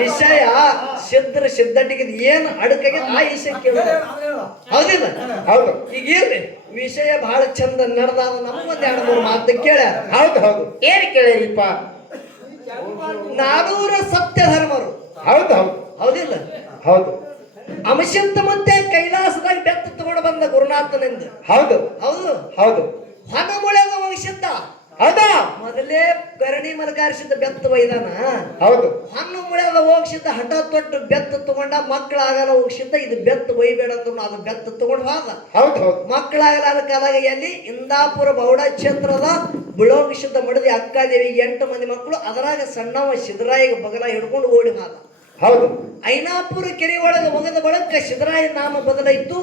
ವಿಷಯ ಸಿದ್ಧರ ಸಿದ್ಧಟಿಗೆ ಏನ್ ಅಡಕಾಗಿ ಆ ವಿಷಯ ಕೇಳ ಹೌದಿಲ್ಲ? ಹೌದು. ಈಗ ಇರ್ರಿ ವಿಷಯ ಬಹಳ ಚಂದ ನಡೆದಾದ ನಮಗೊಂದ್ 2-3 ಮಾತು ಕೇಳ್ಯಾರ. ಹೌದು ಹೌದು. ಏನ್ ಕೇಳಿರಿಪ್ಪ? 400 ಸತ್ಯ ಧರ್ಮರು. ಹೌದು ಹೌದು. ಹೌದಿಲ್ಲ? ಹೌದು. ಅಂಶಂತ ಮತ್ತೆ ಕೈಲಾಸದಾಗ ಬೆತ್ತ ತಗೊಂಡು ಬಂದ ಗುರುನಾಥನಿಂದ. ಹೌದು ಹೌದು ಹೌದು. ಹೊನಮುಳೆದ ವಂಶದ್ದ. ಹೌದಾ? ಮೊದಲೇ ಕರಣಿ ಮಲಗಾರಿಸಿದ ಬೆತ್ತ ಒಯ್ದಾನ. ಹೌದು. ಹಣ್ಣು ಮುಳೆದ ಹೋಗ್ಸಿದ್ದ ಹಠ ತೊಟ್ಟು ಬೆತ್ತ ತಗೊಂಡ ಮಕ್ಕಳಾಗಲ್ಲ ಹೋಗ್ಸಿದ್ದ ಇದು ಬೆತ್ತ ಒಯ್ಬೇಡ ಅಂತ ಅದು ಬೆತ್ತ ತಗೊಂಡು ಹೋದ. ಹೌದು ಹೌದು. ಮಕ್ಕಳಾಗಲಾರ ಕಾಲಾಗ ಎಲ್ಲಿ ಇಂದಾಪುರ ಬೌಡ ಕ್ಷೇತ್ರದ ಬಿಳೋಗಿಸಿದ್ದ ಮಡದಿ ಅಕ್ಕಾದೇವಿಗೆ 8 ಮಂದಿ ಮಕ್ಕಳು, ಅದರಾಗ ಸಣ್ಣವ ಸಿದ್ದರಾಯಿಗೆ ಬಗಲ ಹಿಡ್ಕೊಂಡು ಓಡಿ ಹೋದ. ಹೌದು. ಐನಾಪುರ ಕೆರೆ ಒಳಗೆ ಒಗದ ಬಳಕ ಸಿದ್ದರಾಯ ನಾಮ ಬದಲಾಯಿತು,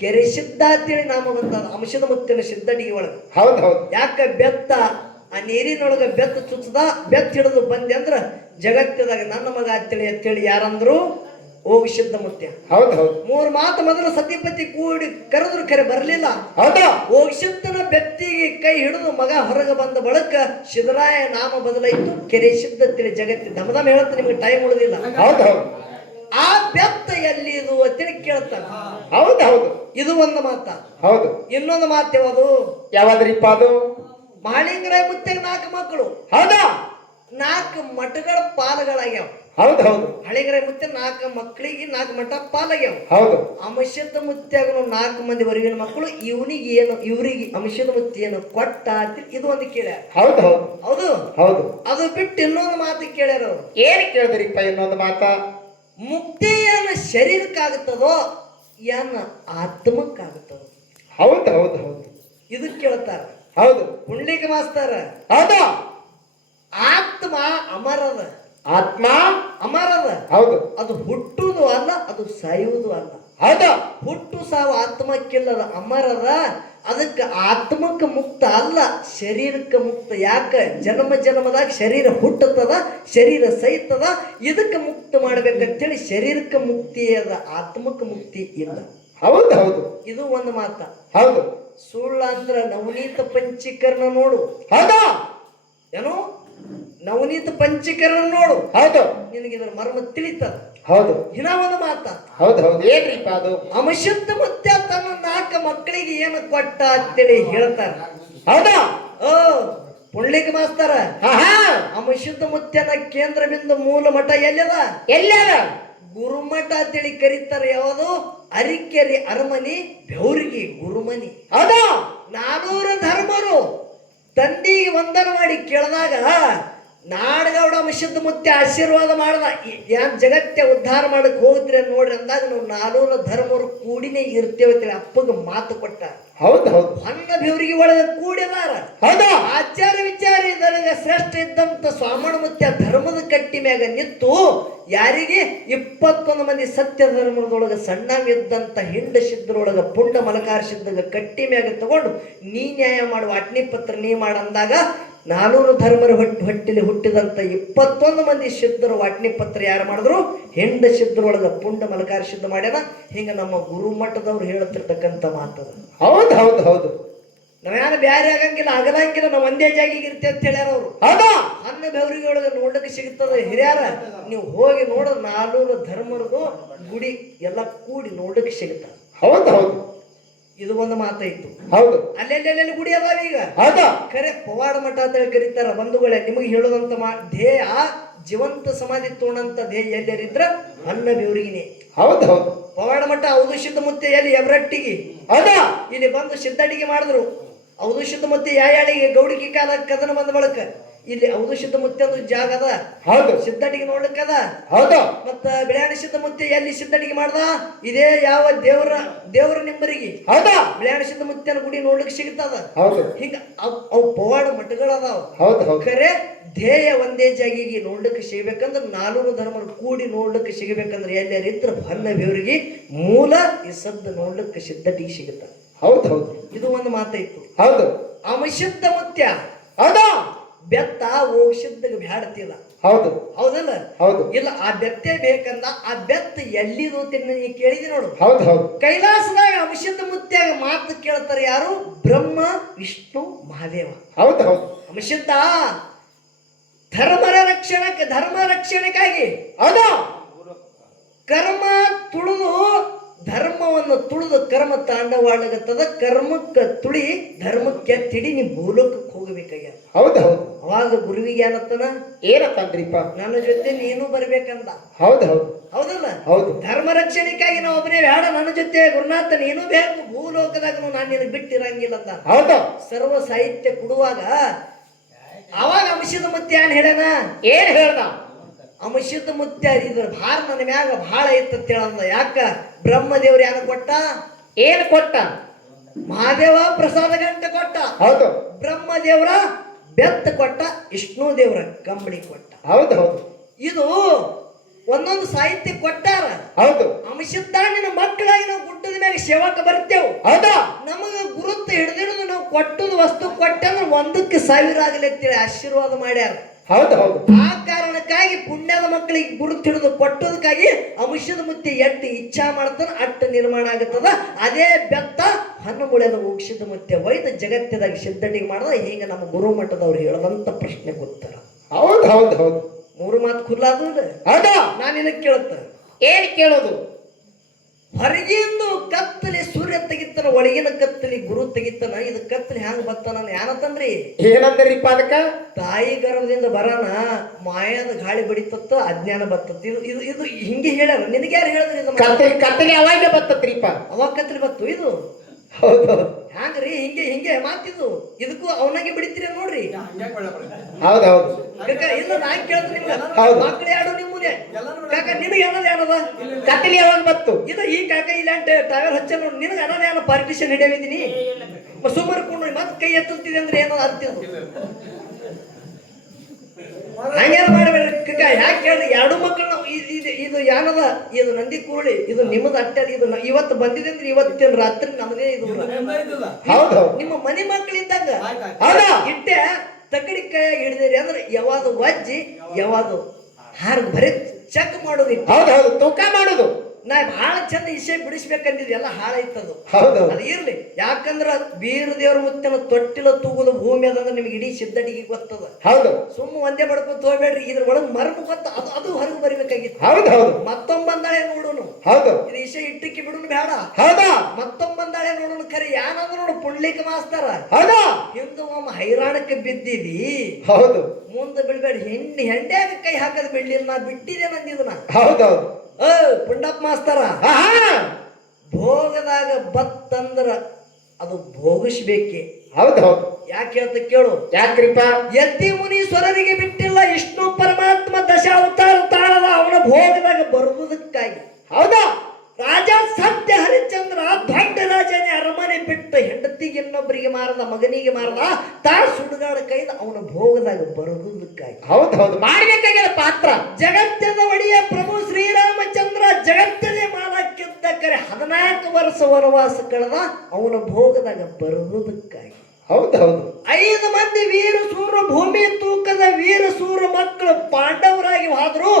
ಕೆರೆ ಸಿದ್ಧ ಅಂತೇಳಿ ನಾಮ ಬಂದ ಅಂಶದ ಮುತ್ತಿನ ಸಿದ್ಧಡಿಗೆ ಒಳಗೆ. ಹೌದು ಹೌದು. ಯಾಕ ಬೆತ್ತ ಆ ನೀರಿನೊಳಗ ಬೆತ್ತ ಚುಚ್ಚದ ಬೆತ್ತ ಹಿಡಿದು ಬಂದೆ ಅಂದ್ರ ಜಗತ್ತದಾಗ ನನ್ನ ಮಗ ಅಂತೇಳಿ ಯಾರಂದ್ರು ಹೋಗಿ ಸಿದ್ಧ ಮುತ್ಯ. ಹೌದು ಹೌದು. 3 ಮಾತು ಮೊದಲು ಸತಿಪತಿ ಕೂಡಿ ಕರೆದ್ರು ಕರೆ ಬರ್ಲಿಲ್ಲ. ಹೌದಾ? ಹೋಗಿಸಿದ್ದನ ಬೆತ್ತಿಗೆ ಕೈ ಹಿಡಿದು ಮಗ ಹೊರಗೆ ಬಂದ ಬಳಕ ಸಿದ್ದರಾಯ ನಾಮ ಬದಲಾಯಿತು, ಕೆರೆ ಸಿದ್ಧ ಅಂತೇಳಿ ಜಗತ್ತಿ ದಮದಮ ಹೇಳುತ್ತೆ, ನಿಮ್ಗೆ ಟೈಮ್ ಉಳಿದಿಲ್ಲ. ಹೌದು ಹೌದು. ಆ ಬೆತ್ತ ಎಲ್ಲಿ ಇದು ಅಂತೇಳಿ ಕೇಳ್ತಾನ. ಹೌದು ಹೌದು. ಇದು ಒಂದು ಮಾತ. ಹೌದು. ಇನ್ನೊಂದು ಮಾತು ಯಾವುದು? ಯಾವಾದ್ರಿಪ್ಪ ಅದು? ಮಹಾಲಿಂಗರಾಯ ಮುತ್ತೆಗೆ 4 ಮಕ್ಕಳು. ಹೌದಾ? 4 ಮಠಗಳ ಪಾಲಗಳಾಗ್ಯಾವ. ಹೌದು ಹೌದು. ಹಳಿಗರಾಯ ಮುತ್ತೆ 4 ಮಕ್ಕಳಿಗೆ 4 ಮಠ ಪಾಲಾಗ್ಯಾವ. ಹೌದು. ಅಂಶದ ಮುತ್ಯಾಗನು 4 ಮಂದಿ ಹೊರಗಿನ ಮಕ್ಕಳು. ಇವ್ರಿಗೆ ಅಂಶದ ಮುತ್ತಿ ಏನು ಕೊಟ್ಟ ಅಂತ ಇದು ಒಂದು ಕೇಳ್ಯಾರ. ಹೌದು ಹೌದು. ಹೌದು ಹೌದು. ಅದು ಬಿಟ್ಟು ಇನ್ನೊಂದು ಮಾತು ಕೇಳ್ಯಾರ ಅವರು. ಏನ್ ಕೇಳಿದ್ರಿಪ್ಪ ಇನ್ನೊಂದು ಮಾತ? ಮುಕ್ತಿ ಏನು ಶರೀರಕ್ಕಾಗುತ್ತದೋ ಏನು ಆತ್ಮಕ್ಕಾಗುತ್ತದೋ? ಹೌದು ಹೌದು ಹೌದು. ಇದು ಕೇಳ್ತಾರ. ಹೌದು. ಪುಂಡ್ಲಿಕ ಮಾಸ್ತರ. ಹೌದಾ? ಆತ್ಮ ಅಮರದ. ಆತ್ಮ ಅಮರದ. ಹೌದು. ಅದು ಹುಟ್ಟುವುದು ಅಲ್ಲ, ಅದು ಸಾಯುವುದು ಅಲ್ಲ. ಹೌದಾ? ಹುಟ್ಟು ಸಾವು ಆತ್ಮಕ್ಕಿಲ್ಲದ ಅಮರದ. ಅದಕ್ಕೆ ಆತ್ಮಕ್ಕೆ ಮುಕ್ತ ಅಲ್ಲ, ಶರೀರಕ್ಕೆ ಮುಕ್ತ. ಯಾಕ? ಜನ್ಮದಾಗ ಶರೀರ ಹುಟ್ಟುತ್ತದ, ಶರೀರ ಸಹಿತದ. ಇದಕ್ಕೆ ಮುಕ್ತ ಮಾಡ್ಬೇಕಂತೇಳಿ ಶರೀರಕ್ಕೆ ಮುಕ್ತಿ ಅದ, ಆತ್ಮಕ್ಕೆ ಮುಕ್ತಿ ಇಲ್ಲ. ಹೌದು ಹೌದು. ಇದು ಒಂದು ಮಾತ. ಹೌದು. ಸುಳ್ಳ ಅಂದ್ರ ನವನೀತ ಪಂಚೀಕರಣ ನೋಡು. ಹೌದಾ? ಏನೋ ನವನೀತ ಪಂಚೀಕರಣ ನೋಡು. ಹೌದು. ನಿನಗೆ ಇದರ ಮರ್ಮ ತಿಳಿತದ. ಹೌದು. ಇನ್ನ ಒಂದು ಮಾತ. ಹೌದು ಹೌದು. ಏನ್ರಿಪ್ಪ ಅದು? ಅಂಶದ ಮುತ್ಯ ತನ್ನ 4 ಮಕ್ಕಳಿಗೆ ಏನು ಕೊಟ್ಟ ಅಂತೇಳಿ ಹೇಳ್ತಾರ. ಹೌದಾ? ಓ ಪುಂಡ್ಲಿಕ ಮಾಸ್ತರ. ಅಂಶದ ಮುತ್ಯನ ಕೇಂದ್ರ ಬಿಂದು ಮೂಲ ಮಠ ಎಲ್ಲದ? ಎಲ್ಲದ? ಗುರುಮಠ ಅಂತೇಳಿ ಕರೀತಾರ. ಯಾವುದು? ಅರಿಕೆರೆ ಅರಮನಿ ಬೆವರಿಗೆ ಗುರುಮನಿ. ಹೌದಾ? 400 ಧರ್ಮರು ತಂದಿಗೆ ವಂದನ ಮಾಡಿ ಕೇಳಿದಾಗ ನಾಡಗೌಡ ಅಂಶದ ಮುತ್ಯ ಆಶೀರ್ವಾದ ಮಾಡದ ಯಾನ್ ಜಗತ್ತೆ ಉದ್ಧಾರ ಮಾಡಕ್ ಹೋಗ್ತೀರ ನೋಡ್ರಿ ಅಂದಾಗ ನಾವು 400 ಧರ್ಮರು ಕೂಡಿನೇ ಇರ್ತೇವೆ ಅಪ್ಪಗ ಮಾತು ಕೊಟ್ಟ. ಹೌದು ಹೌದು. ಹಂಗ ಬೆವರಿಗೆ ಒಳಗೆ ಕೂಡಿದಾರ. ಹೌದಾ? ಆಚಾರ ವಿಚಾರ ಇದರಾಗ ಶ್ರೇಷ್ಠ ಇದ್ದಂತ ಸ್ವಾಮಣ ಮುತ್ಯ ಧರ್ಮದ ಕಟ್ಟಿ ಮ್ಯಾಗ ನಿಂತು ಯಾರಿಗೆ 21 ಮಂದಿ ಸತ್ಯ ಧರ್ಮದೊಳಗ ಸಣ್ಣವಿದ್ದಂತ ಹಿಂಡ ಸಿದ್ಧರೊಳಗ ಪುಂಡ ಮಲಕಾರ ಸಿದ್ಧಗ ಕಟ್ಟಿ ಮ್ಯಾಗ ತಗೊಂಡು ನೀ ನ್ಯಾಯ ಮಾಡುವ ಅಗ್ನಿ ಪತ್ರ ನೀ ಮಾಡಂದಾಗ 400 ಧರ್ಮರ ಹೊಟ್ಟಿಲಿ ಹುಟ್ಟಿದಂತ 21 ಮಂದಿ ಸಿದ್ಧರು ವಾಟ್ನಿ ಪತ್ರ ಯಾರು ಮಾಡಿದ್ರು? ಹೆಂಡ ಸಿದ್ಧರೊಳಗ ಪುಂಡ ಮಲಕಾರ ಸಿದ್ಧ ಮಾಡ್ಯಾರ. ಹಿಂಗ ನಮ್ಮ ಗುರುಮಠದವ್ರು ಹೇಳ್ತಿರ್ತಕ್ಕಂಥ ಮಾತದ. ಹೌದು ಹೌದು ಹೌದು. ನಾವ್ಯಾರು ಬ್ಯಾರೆ ಆಗಂಗಿಲ್ಲ, ಆಗಲಂಗಿಲ್ಲ, ನಾವು ಒಂದೇ ಜಾಗಿಗೆ ಇರ್ತೇವೆ ಅಂತ ಹೇಳ್ಯಾರ ಅವರು. ಹೌದಾ? ಹನ್ನ ಬೆವರಿಗೆ ಒಳಗೆ ನೋಡಕ್ಕೆ ಸಿಗುತ್ತದ. ಹಿರಿಯಾರ ನೀವು ಹೋಗಿ ನೋಡ 400 ಧರ್ಮರದು ಗುಡಿ ಎಲ್ಲ ಕೂಡಿ ನೋಡಕ್ಕೆ ಸಿಗುತ್ತ. ಹೌದು ಹೌದು. ಇದು ಒಂದು ಮಾತಾಯ್ತು. ಹೌದು. ಅಲ್ಲೆಲ್ಲೆಲ್ಲಿ ಗುಡಿ ಅದಾವ ಈಗ. ಹೌದಾ? ಖರೆ ಪವಾಡ ಮಠ ಅಂತ ಹೇಳಿ ಕರೀತಾರ. ಬಂಧುಗಳೇ, ನಿಮಗೆ ಹೇಳುದಂತ ಧ್ಯೇಯ ಜೀವಂತ ಸಮಾಧಿ ತೋಣಂತ ಧ್ಯೇಯ ಎಲ್ಲರಿದ್ರ ಅನ್ನ ಬೆವರಿಗಿನೇ. ಹೌದು ಹೌದು. ಪವಾಡ ಮಠ ಹೌದು ಸಿದ್ಧ ಮುತ್ತೆ ಎಲ್ಲಿ ಎಬ್ರಟ್ಟಿಗೆ. ಹೌದಾ? ಇಲ್ಲಿ ಬಂದು ಸಿದ್ಧಡಿಗೆ ಮಾಡಿದ್ರು. ಹೌದು ಸಿದ್ಧ ಮುತ್ತೆ ಯಾಯಾಳಿಗೆ ಗೌಡಿಗೆ ಕಾಲ ಕದನ ಬಂದ ಬಳಕ ಇಲ್ಲಿ ಹೌದು ಸಿದ್ಧ ಮುತ್ತೆ ಒಂದು ಜಾಗ ಅದ. ಹೌದು. ಸಿದ್ಧಡಿಗೆ ನೋಡ್ಲಿಕ್ಕದ. ಹೌದು. ಮತ್ತ ಬಿಳ್ಯಾಣಿ ಸಿದ್ಧ ಮುತ್ತೆ ಎಲ್ಲಿ ಸಿದ್ಧಡಿಗೆ ಮಾಡ್ದ? ಇದೇ ಯಾವ ದೇವರ ನಿಂಬರಿಗೆ. ಹೌದಾ? ಬಿಳ್ಯಾಣಿ ಸಿದ್ಧ ಮುತ್ಯನ ಗುಡಿ ನೋಡ್ಲಿಕ್ಕೆ ಸಿಗುತ್ತದ. ಹೌದು. ಹಿಂಗ ಅವು ಪವಾಡ ಮಠಗಳದಾವ. ಹೌದು ಹೌದು. ಖರೆ ಧ್ಯೇಯ ಒಂದೇ ಜಾಗಿಗೆ ನೋಡ್ಲಿಕ್ಕೆ ಸಿಗಬೇಕಂದ್ರೆ 400 ಧರ್ಮ ಕೂಡಿ ನೋಡ್ಲಿಕ್ಕೆ ಸಿಗಬೇಕಂದ್ರೆ ಎಲ್ಲರಿದ್ರ ಹನ್ನ ಬೆವರಿಗೆ ಮೂಲ ಈ ಸದ್ದು ನೋಡ್ಲಿಕ್ಕೆ ಸಿದ್ಧಟಿಗೆ ಸಿಗುತ್ತ. ಹೌದು ಹೌದು. ಇದು ಒಂದು ಮಾತಾಯ್ತು. ಹೌದು. ಅಂಶದ ಮುತ್ಯ. ಹೌದಾ? ಬೆತ್ತ ಹೋಗಿಸಿದ್ದಾಗ ಬ್ಯಾಡ್ತಿಲ್ಲ. ಹೌದು. ಹೌದಲ್ಲ? ಹೌದು. ಇಲ್ಲ, ಆ ಬೆತ್ತೆ ಬೇಕಂದ ಆ ಬೆತ್ತ ಎಲ್ಲಿದು ನೀ ಕೇಳಿದಿ ನೋಡು. ಹೌದು ಹೌದು. ಕೈಲಾಸದಾಗ ಅಂಶದ ಮುತ್ಯಾಗ ಮಾತು ಕೇಳ್ತಾರೆ ಯಾರು? ಬ್ರಹ್ಮ ವಿಷ್ಣು ಮಹಾದೇವ. ಹೌದು ಹೌದು. ಅಂಶದ ಧರ್ಮ ರಕ್ಷಣೆಗಾಗಿ ಹೌದಾ ಕರ್ಮ ತುಳಿದು ಧರ್ಮವನ್ನು ತುಳಿದು ಕರ್ಮ ತಾಂಡವಾಡಗತ್ತದ ಕರ್ಮಕ್ಕೆ ತುಳಿ ಧರ್ಮಕ್ಕೆ ತಿಡಿ ನೀ ಭೂಲೋಕಕ್ಕೆ ಹೋಗಬೇಕಾಗ್ಯಾರ. ಹೌದು ಹೌದು ಅವಾಗ ಗುರುವಿಗೆ ಏನತ್ತನ ಏನತ್ತಂದ್ರಿಪ್ಪ ನನ್ನ ಜೊತೆ ನೀನು ಬರ್ಬೇಕಂದ. ಹೌದು ಹೌದು ಹೌದಲ್ಲ? ಹೌದು ಧರ್ಮ ರಕ್ಷಣೆಗಾಗಿ ನಾವು ಒಬ್ಬನೇ ಬೇಡ, ನನ್ನ ಜೊತೆ ಗುರುನಾಥ ನೀನು ಬೇಕು, ಭೂಲೋಕದಾಗ ನಾನು ನಿನಗೆ ಬಿಟ್ಟಿರಂಗಿಲ್ಲ ಅಂತ. ಹೌದು ಸರ್ವ ಸಾಹಿತ್ಯ ಕೊಡುವಾಗ ಅವಾಗ ಅಂಶದ ಮುತ್ಯ ಏನ್ ಹೇಳ್ಯಾನ? ಏನ್ ಹೇಳ್ದ? ಅಂಶದ ಮುತ್ಯ ಇದ್ರ ಭಾರ ನನ್ನ ಮ್ಯಾಗ ಬಹಳ ಇತ್ತ ಹೇಳಂದ. ಯಾಕ? ಬ್ರಹ್ಮದೇವ್ರ ಯಾನ ಕೊಟ್ಟ? ಏನ್ ಕೊಟ್ಟ? ಮಹಾದೇವ ಪ್ರಸಾದ ಗಂಟೆ ಕೊಟ್ಟ, ಹೌದು ಬ್ರಹ್ಮದೇವ್ರ ಬೆತ್ತ ಕೊಟ್ಟ, ವಿಷ್ಣು ದೇವ್ರ ಕಂಬಳಿ ಕೊಟ್ಟ. ಹೌದು ಹೌದು ಇದು ಒಂದೊಂದು ಸಾಹಿತ್ಯ ಕೊಟ್ಟಾರ. ಹೌದು ಅಂಶದ ನಿನ್ನ ಮಕ್ಕಳಾಗಿ ನಾವು ಗುಡ್ಡದ ಮ್ಯಾಗ ಸೇವಕ ಬರ್ತೇವ್. ಹೌದಾ ನಮಗ ಗುರುತು ಹಿಡಿದಿಡಿದು ನಾವು ಕೊಟ್ಟದ ವಸ್ತು ಕೊಟ್ಟಂದ್ರೆ 1,000 ಆಗಲಿ ಅಂತೇಳಿ ಆಶೀರ್ವಾದ ಮಾಡ್ಯಾರ. ಹೌದು ಹೌದು ಆ ಕಾರಣಕ್ಕಾಗಿ ಪುಣ್ಯದ ಮಕ್ಕಳಿಗೆ ಗುರುತು ಹಿಡಿದು ಕೊಟ್ಟದಕ್ಕಾಗಿ ಅಂಶದ ಮುತ್ತಿ ಎಟ್ಟು ಇಚ್ಛಾ ಮಾಡ್ತಾನ ಅಟ್ಟು ನಿರ್ಮಾಣ ಆಗುತ್ತದ. ಅದೇ ಬೆತ್ತ ಹಣ್ಣು ಮುಳೆದ ಉಕ್ಷಿದ ಮುತ್ಯ ಒಯ್ದು ಜಗತ್ತಿದಾಗ ಸಿದ್ಧಟಿಗೆ ಮಾಡ್ದ. ಹೀಗ ನಮ್ಮ ಗುರು ಮಠದವ್ರು ಹೇಳದಂತ ಪ್ರಶ್ನೆ ಉತ್ತರ. ಹೌದು ಹೌದು ಹೌದು 3 ಮಾತು ಖುಲ್ಲಾದ. ಹೌದಾ ನಾನು ನಿನಗೆ ಕೇಳುತ್ತ, ಏನ್ ಕೇಳೋದು? ಹೊರಗಿಂದು ಕತ್ತಲಿ ಸೂರ್ಯ ತೆಗಿತಾನ, ಒಳಗಿನ ಕತ್ತಲಿ ಗುರು ತೆಗಿತಾನ. ಇದು ಕತ್ತಲಿ ಹ್ಯಾಂಗ ಬರ್ತಾನ ಯಾನಂತಂದ್ರಿ? ಏನಂದ್ರಿಪ್ಪ ಅದಕ್ಕ? ತಾಯಿ ಗರ್ಭದಿಂದ ಬರಾನ ಮಾಯದ ಗಾಳಿ ಬಡಿತತ್ತ, ಅಜ್ಞಾನ ಬರ್ತತ್ತ. ಇದು ಇದು ಇದು ಹಿಂಗೆ ಹೇಳ್ಯಾರ. ನಿನಗೆ ಯಾರು ಹೇಳಿದ್ರಿ ಇದು? ಕತ್ತಲಿ ಅವಾಗ ಬರ್ತತ್ರಿಪ್ಪ. ಅವಾಗ ಕತ್ತಲಿ ಬತ್ತು. ಇದು ಹೌದು ಹ್ಯಾಂಗ್ರಿ? ಹಿಂಗೆ ಹಿಂಗೆ ಮಾತಿದು. ಇದಕ್ಕೂ ಅವನಾಗೆ ಬಿಡಿತೀರ ನೋಡ್ರಿ. ಹೌದು ಹೌದು ಇಲ್ಲ ನಾ ಕೇಳ್ತೀನಿ ನಿಮ್ಗೆ. ಹೌದು. ಮಕ್ಕಳು ಯಾರು ನಿಮ್ಮನೆ ಕಾಕ? ನಿನಗೆ ಅನ್ನೋದು ಏನದ? ಕತ್ತಲಿ ಯಾವಾಗ ಬತ್ತು? ಇದು ಈ ಕಾಕ ಇಲ್ಲಾಂಟ ಟೈರ್ ಹಚ್ಚ ನೋಡಿ. ನಿನಗೆ ಅನ್ನೋದು ಏನೋ ಪಾರ್ಟಿಷನ್ ಹಿಡಿಯವಿದ್ದೀನಿ ಸುಮಾರು ಕೊಂಡು ಮತ್ತೆ ಕೈ ಎತ್ತುತ್ತಿದೆ ಅಂದ್ರೆ ಏನೋ ಅರ್ತಿದ್ದು. ಹಂಗೇನು ಮಾಡಬೇಡ್ರಿ ಕಕ್ಕ. ಯಾಕೆ ಹೇಳ್ರಿ? 2 ಮಕ್ಕಳು ನಾವು ಇದು ಏನದ? ಇದು ನಂದಿ ಕೂರಳಿ, ಇದು ನಿಮ್ಮದು ಅಟ್ಟೆ. ಇದು ಇವತ್ತು ಬಂದಿದೆ ಅಂದ್ರೆ ಇವತ್ತಿನ ರಾತ್ರಿ ನಮದೇ. ಇದು ಹೌದು ನಿಮ್ಮ ಮನೆ ಮಕ್ಕಳಿದ್ದಂಗ ಹೌದಾ ಇಟ್ಟೆ ತಗಡಿ ಕೈಯಾಗಿ ಹಿಡಿದಿರಿ ಅಂದ್ರೆ ಯಾವಾದು ವಜ್ಜಿ ಯಾವಾದು ಹಾರ ಬರೀ ಚೆಕ್ ಮಾಡೋದು. ಹೌದು ಹೌದು ತೂಕ ಮಾಡೋದು. ನಾ ಬಹಳ ಚಂದ ವಿಷಯ ಬಿಡಿಸ್ಬೇಕಂದಿದ್ದು ಎಲ್ಲ ಹಾಳಾಯ್ತದು. ಹೌದು ಅದು ಇರ್ಲಿ. ಯಾಕಂದ್ರ ಬೀರ ದೇವ್ರ ಮುತ್ತಿನ ತೊಟ್ಟಿಲ ತೂಗುದು ಭೂಮಿ ಅದಂದ್ರೆ ನಿಮ್ಗೆ ಇಡೀ ಸಿದ್ಧಟಿಗೆ ಗೊತ್ತದ. ಹೌದು ಸುಮ್ಮ ಒಂದೇ ಬಡ್ಕೊಂತ ಹೋಗ್ಬೇಡ್ರಿ. ಇದ್ರ ಒಳಗೆ ಮರ್ಮ ಗೊತ್ತ. ಅದು ಹೊರಗೆ ಬರಿಬೇಕಾಗಿತ್ತು. ಹೌದು ಹೌದು ಮತ್ತೊಮ್ಮೆ ಬಂದಾಳೆ ನೋಡೋನು. ಹೌದು ಇದು ವಿಷಯ ಇಟ್ಟಕ್ಕೆ ಬಿಡುನು ಬೇಡ. ಹೌದಾ ಮತ್ತೊಮ್ಮೆ ಬಂದಾಳೆ ನೋಡೋನು. ಖರೆ ಯಾನಂದ್ರ ನೋಡು ಪುಂಡ್ಲಿಕ ಮಾಸ್ತರ ಹೌದಾ ಹಿಂದೆ ಒಮ್ಮ ಹೈರಾಣಕ್ಕೆ ಬಿದ್ದೀವಿ. ಹೌದು ಮುಂದೆ ಬಿಡ್ಬೇಡ. ಹೆಂಡ್ಯಾಗ ಕೈ ಹಾಕದ್ ಬಿಡ್ಲಿಲ್ಲ. ನಾ ಬಿಟ್ಟಿದೆ ನಂದಿದ್ನ. ಹೌದೌದು ಪುಂಡಪ್ಪ ಮಾಸ್ತರ ಆಹಾ ಭೋಗದಾಗ ಬತ್ತಂದ್ರ ಅದು ಭೋಗಿಸ್ಬೇಕೆ. ಹೌದು ಹೌದು ಯಾಕೆ ಹೇಳ್ತ ಕೇಳು. ಯಾಕ್ರಿಪ್ಪ? ಯತಿ ಮುನೀಶ್ವರರಿಗೆ ಬಿಟ್ಟಿಲ್ಲ. ವಿಷ್ಣು ಪರಮಾತ್ಮ ದಶಾವತಾರ ತಾಳದ ಅವನ ಭೋಗದಾಗ ಬರುವುದಕ್ಕಾಗಿ. ಹೌದಾ ರಾಜ ಸತ್ಯ ಹರಿಶ್ಚಂದ್ರ ದೊಡ್ಡ ರಾಜನೇ ಅರಮನೆ ಬಿಟ್ಟು ಹೆಂಡತಿಗೆ ಇನ್ನೊಬ್ಬರಿಗೆ ಮಾರದ, ಮಗನಿಗೆ ಮಾರದ, ತಾ ಸುಡುಗಾಡ ಕೈದ ಅವನ ಭೋಗದಾಗ ಬರುವುದಕ್ಕಾಗಿ. ಹೌದು ಹೌದು ಮಾಡ್ಬೇಕಾಗಿಲ್ಲ ಪಾತ್ರ. ಜಗತ್ತಿನ ಒಡೆಯ ಪ್ರಭು ಶ್ರೀರಾಮಚಂದ್ರ ಜಗತ್ತಿನೇ ಮಾಲಕ್ಕಿದ್ದ ಕರೆ 14 ವರ್ಷ ವನವಾಸ ಕಳೆದ ಅವನ ಭೋಗದಾಗ ಬರುವುದಕ್ಕಾಗಿ. ಹೌದು ಹೌದು 5 ಮಂದಿ ವೀರ ಸೂರ ಭೂಮಿ ತೂಕದ ವೀರ ಸೂರ ಮಕ್ಕಳು ಪಾಂಡವರಾಗಿ ಹೋದ್ರು.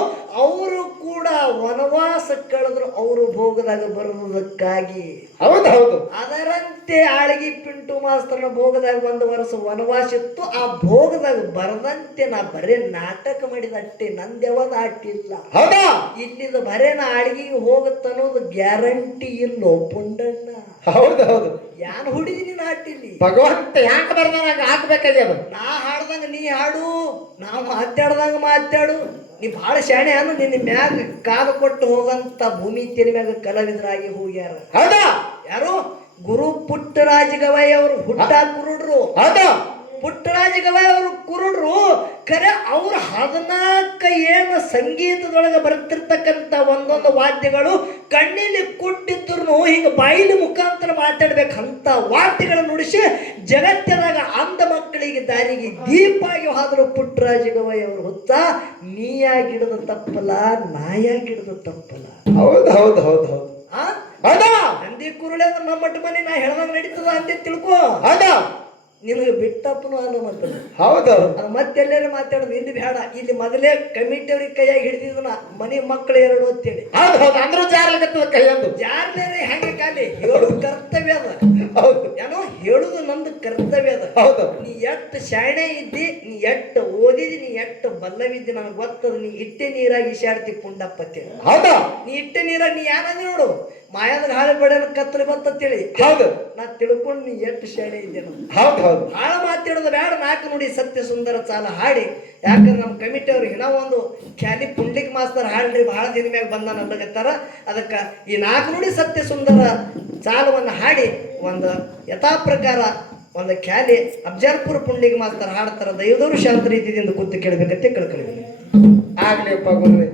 ಅವರು ಕೂಡ ವನವಾಸ ಕಳೆದ್ರು ಅವರು ಭೋಗದಾಗ ಬರುವುದಕ್ಕಾಗಿ. ಹೌದು ಹೌದು ಅದರಂತೆ ಆಳ್ಗಿ ಪಿಂಟು ಮಾಸ್ತರನ ಭೋಗದಾಗ 1 ವರ್ಷ ವನವಾಸ ಇತ್ತು. ಆ ಭೋಗದಾಗ ಬರದಂತೆ ನಾ ಬರೇ ನಾಟಕ ಮಾಡಿದ ಅಟ್ಟೆ, ನಂದ್ಯಾವದ ಆಟಿಲ್ಲ. ಹೌದಾ ಇಲ್ಲಿದ ಬರೇ ನಾ ಆಳ್ಗಿಗೆ ಹೋಗುತ್ತನ್ನೋದು ಗ್ಯಾರಂಟಿ ಇಲ್ಲೋ ಪುಂಡಣ್ಣ. ಹೌದು ಹೌದು ಯಾನ್ ಹುಡಿದಿನಿ ನಾಟಿಲ್ಲಿ. ಭಗವಂತ ಯಾಕೆ ಬರ್ದಾನ ಹಾಕ್ಬೇಕಾಗ್ಯದ. ನಾ ಹಾಡ್ದಂಗ ನೀ ಹಾಡು, ನಾವು ಮಾತಾಡ್ದಂಗ ಮಾತಾಡು. ನೀ ಬಹಳ ಶಾಣೆ ಅನ್ನು. ನಿನ್ನ ಮ್ಯಾಗ ಕಾಲ ಕೊಟ್ಟು ಹೋಗಂತ ಭೂಮಿ ತೆರಿ ಮ್ಯಾಗ ಕಲಾವಿದರಾಗಿ ಹೋಗ್ಯಾರ. ಹೌದಾ ಯಾರು? ಗುರು ಪುಟ್ಟರಾಜ ಗವಾಯಿ ಅವರು ಹುಟ್ಟ ಕುರುಡ್ರು. ಹೌದಾ ಪುಟ್ಟರಾಜ ಗವಾಯಿ ಅವರು ಕುರುಡ್ರು. ಖರೆ ಅವ್ರ 14 ಏನು ಸಂಗೀತದೊಳಗೆ ಬರ್ತಿರ್ತಕ್ಕಂಥ ಒಂದೊಂದು ವಾದ್ಯಗಳು ಕಣ್ಣಿಲಿ ಕುಟ್ಟಿದ್ರು ಹಿಂಗ ಬಾಯಿಲಿ ಮುಖಾಂತರ ಮಾತಾಡ್ಬೇಕಂತ ವಾದ್ಯಗಳನ್ನು ನುಡಿಸಿ ಜಗತ್ತಿನಾಗ ಅಂಧ ಮಕ್ಕಳಿಗೆ ದಾರಿಗೆ ದೀಪಾಗಿ ಹೋದ್ರು ಪುಟ್ಟರಾಜ ಗವಾಯಿ ಅವರು. ಹುತ್ತ ನೀಯಾಗಿಡದ ತಪ್ಪಲ್ಲ, ನಾಯಾಗಿಡದ ತಪ್ಪಲ್ಲ. ಹೌದು ಹೌದು ಹೌದು ಹೌದು ಆ ಹೌದಾ ನಂದಿ ಕುರುಳೆ ಅಂದ್ರೆ ನಮ್ಮ ಮಟ್ಟ ಮನೆ ನಾ ಹೇಳ್ದಂಗ ನಡೀತದ ಅಂತ ತಿಳ್ಕೊ. ಹೌದಾ ನಿನಗೆ ಬಿಟ್ಟಪ್ಪನು ಅನ್ನೋ ಮತ್ತೆ ಹೌದೌದು ಅದು ಮತ್ತೆಲ್ಲರೂ ಮಾತಾಡೋದು ಇಲ್ಲಿ ಬೇಡ ಇಲ್ಲಿ ಮೊದಲೇ ಕಮಿಟಿ ಅವ್ರಿಗೆ ಕೈಯಾಗಿ ಹಿಡಿದಿದ್ದನ ಮನೆ ಮಕ್ಕಳು ಎರಡು ಅಂತೇಳಿ ಹೌದು ಹೌದು ಅಂದ್ರೂ ಜಾರ್ಲಿಕತ್ತದ ಕೈಯಂದು ಯಾರನೇ ಹೆಂಗೆ ಕಾಲಿ ಹೇಳುದು ಕರ್ತವ್ಯ ಅದ ಹೌದು ಏನೋ ಹೇಳುದು ನಂದು ಕರ್ತವ್ಯ ಅದ ಹೌದು ನೀ ಎಷ್ಟು ಶಾಣೆ ಇದ್ದಿ ನೀ ಎಷ್ಟು ಓದಿದಿ ನೀ ಎಷ್ಟು ಬಲ್ಲವಿದ್ದಿ ನನಗೆ ಗೊತ್ತದ ನೀ ಇಟ್ಟೆ ನೀರಾಗಿ ಈಶಾಡ್ತಿ ಪುಂಡಪ್ಪತ್ತೆ ಹೌದಾ ನೀ ಇಟ್ಟೆ ನೀರಾಗಿ ನೀ ಯಾರ ನೋಡು ಮಾಯಾದ ಹಾಳು ಬಡಿಯೋದು ಕತ್ತಲು ಬರ್ತೇಳಿ ಹೌದು ನಾ ತಿಳ್ಕೊಂಡು ನೀ ಎಷ್ಟು ಶಾಣೆ ಇದ್ದೆ ನಾನು ಹೌದು ಹೌದು ಹಾಳ ಮಾತಾಡೋದು ಬೇಡ ನಾಲ್ಕು ನುಡಿ ಸತ್ಯ ಸುಂದರ ಚಾಲ ಹಾಡಿ ಯಾಕಂದ್ರೆ ನಮ್ಮ ಕಮಿಟಿ ಅವ್ರಿಗೆ ಇನ್ನೂ ಒಂದು ಖ್ಯಾಲಿ ಪುಂಡ್ಲಿಕ್ ಮಾಸ್ತರ್ ಹಾಡ್ರಿ ಬಹಳ ದಿನ ಮ್ಯಾಗ ಬಂದ ನನ್ನಗತ್ತಾರ ಅದಕ್ಕೆ ಈ ನಾಲ್ಕು ನುಡಿ ಸತ್ಯ ಸುಂದರ ಚಾಲವನ್ನು ಹಾಡಿ ಒಂದು ಯಥಾ ಪ್ರಕಾರ ಒಂದು ಖ್ಯಾಲಿ ಅಫ್ಜಲ್ಪುರ ಪುಂಡ್ಲಿಕ್ ಮಾಸ್ತರ್ ಹಾಡ್ತಾರ ದೈವದವರು ಶಾಂತ ರೀತಿಯಿಂದ ಕೂತು ಕೇಳಬೇಕಂತೆ ಕೇಳ್ಕೊಳ್ಬೇಕು ಆಗ್ಲಿಪ್ಪ ಗುರುವೆ